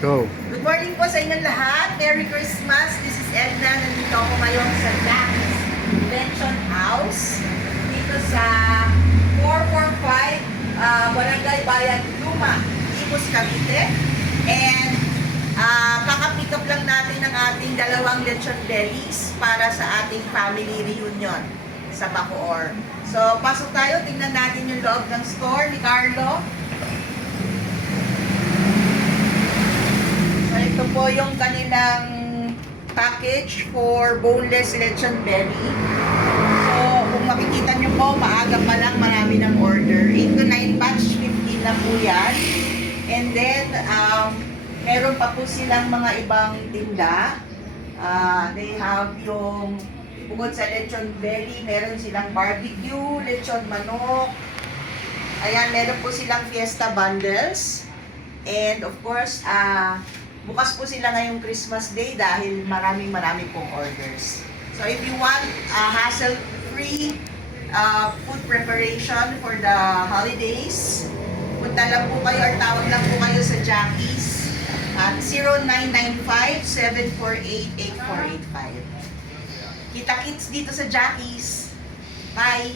Go. Good morning po sa inyong lahat. Merry Christmas. This is Edna. Nandito ako ngayon sa Jack's Convention House. Dito sa 445 Barangay Bayan Luma, Imus, Cavite. And kaka-pick up lang natin ang ating dalawang lechon bellies para sa ating family reunion sa Bacoor. So, pasok tayo. Tingnan natin yung loob ng store ni Carlo. So, ito po yung kanilang package for boneless lechon belly. So, kung makikita nyo po, maaga pa lang marami ng order. 8 to 9 batch, 15 na po yan. And then, meron pa po silang mga ibang tinda. They have yung, bukod sa lechon belly, meron silang barbecue, lechon manok. Ayan, meron po silang fiesta bundles. And of course, bukas po sila ngayong Christmas Day dahil marami pong orders. So if you want hassle-free food preparation for the holidays, punta lang po kayo or tawag lang po kayo sa Jack's at 0995-748-8485. Kita-kits dito sa Jack's. Bye!